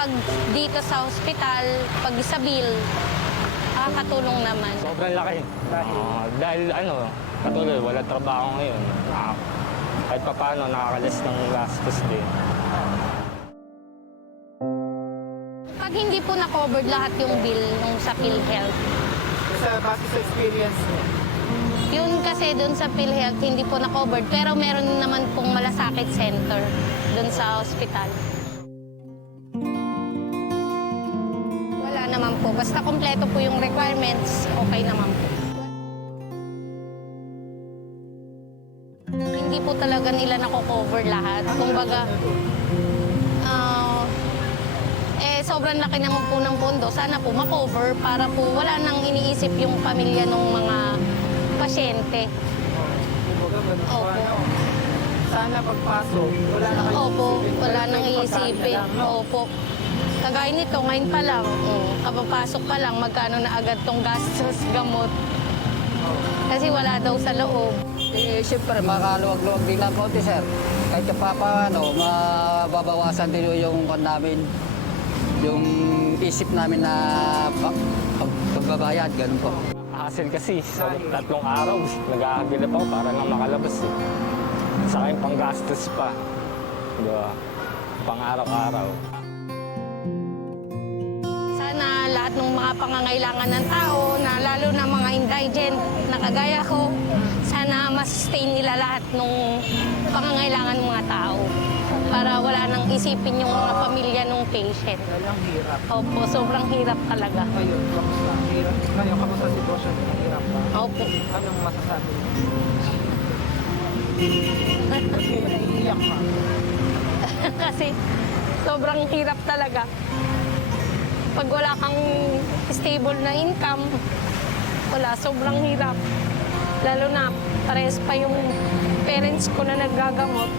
pag dito sa hospital, pag sa bill, nakakatulong naman. Sobrang laki. Dahil patuloy, wala trabaho ngayon. Kahit pa paano, nakakalis ng gastos din. Pag hindi po na-covered lahat yung bill nung sa PhilHealth, Base sa experience niya. yun kasi doon sa PhilHealth hindi po na-covered, pero meron naman pong malasakit center doon sa hospital. Wala naman po. Basta kompleto po yung requirements, okay naman po. Hindi po talaga nila nako-cover lahat. Kumbaga, sobrang laki naman po ng pondo. Sana po ma-cover para po wala nang iniisip yung pamilya ng mga pasyente. Opo. Sana pagpasok, wala na kayo Opo, isipin. wala nang Pagpasok iisipin. na lang, no? Opo. Kagaya nito, ngayon pa lang, kapapasok pa lang, magkano na agad tong gastos gamot. Kasi wala daw sa loob. Siyempre, makaluwag-luwag din lang konti, sir. Kahit pa paano, mababawasan din yung namin, yung isip namin na pagbabayad, ganun po. Hassle kasi, sa 3 araw, nag-aagilap ako para lang makalabas. Sa akin, panggastos pa. Diba? Pang araw-araw. Sana lahat ng mga pangangailangan ng tao, na lalo na mga indigent na kagaya ko, sana ma-sustain nila lahat ng pangangailangan ng mga tao para wala nang isipin yung mga pamilya ng patient. Walang hirap. Opo, sobrang hirap talaga. Ngayon, kamusta? Hirap. Ngayon, kamusta sitwasyon niya? Hirap ba? Opo. Anong masasabi mo? Naiiyak ka. Kasi sobrang hirap talaga. Pag wala kang stable na income, wala, sobrang hirap. Lalo na parehas pa yung parents ko na naggagamot.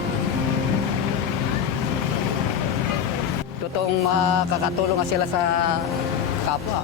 Totoong makakatulong nga sila sa kapwa.